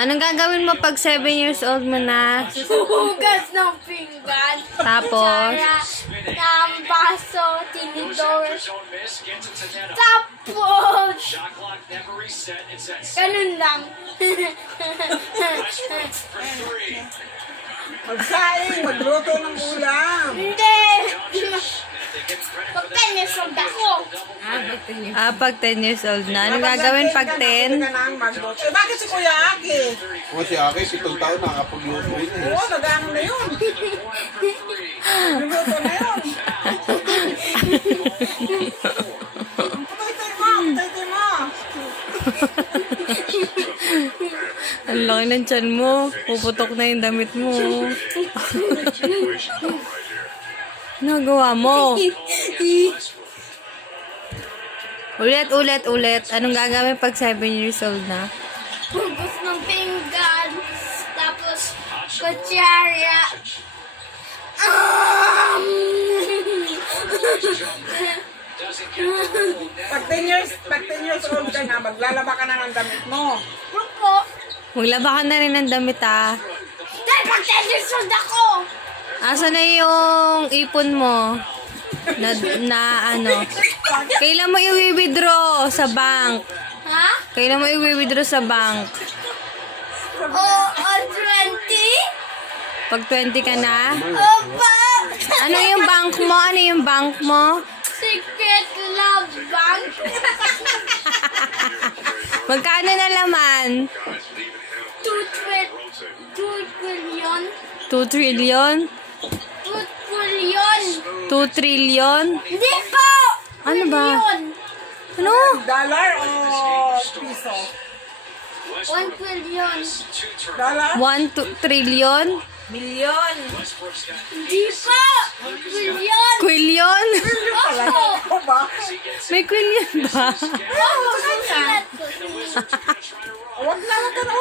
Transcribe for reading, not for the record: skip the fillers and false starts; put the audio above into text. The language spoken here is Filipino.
Anong gagawin mo pag 7 years old mo na? Hugas ng pinggan. Tapos? Kutsara ng baso, tinidor. Tapos, ganun lang. Magsaing, magluto ng ulam. Hindi. Pagkanis ang dako. Pag 10 years old na. Anong gagawin pag 10? Magluto. Eh, bakit si Kuya Aki? O si Aki, 7 taon nakakapagluto yun eh. Oo, nag-ano na yun. Luluto na yun. Patay-tay mo, patay-tay mo. Ang laki ng tiyan mo. Puputok na yung damit mo. Nagawa mo. Ulit. Anong gagawin pag 7 years old na? Hugas ng pinggan. Tapos, kutsara. Pag 10 years old ka na, maglalaba ka na ng damit mo. Rupo. Maglaba ka na rin ng damit Dahil pag 10 years old ako. Asa na yung ipon mo? Na ano? Kailan mo i-withdraw sa bank? Ha? Kailan mo i-withdraw sa bank? O 20? Pag 20 ka na? Opa! Ano yung bank mo? Ano yung bank mo? Secret Love Bank. Magkano na laman? 2 trillion. 2 trillion? 2 trillion. 2 trillion? Hindi po! Ano ba? Trillion. Ano? Dollar o piso? 1 trillion. Dollar? 1 trillion? Milyon. Hindi po! Trillion. Quillion? Opo! O ba? May quillion ba? Opo! Huwag na, huwag ka na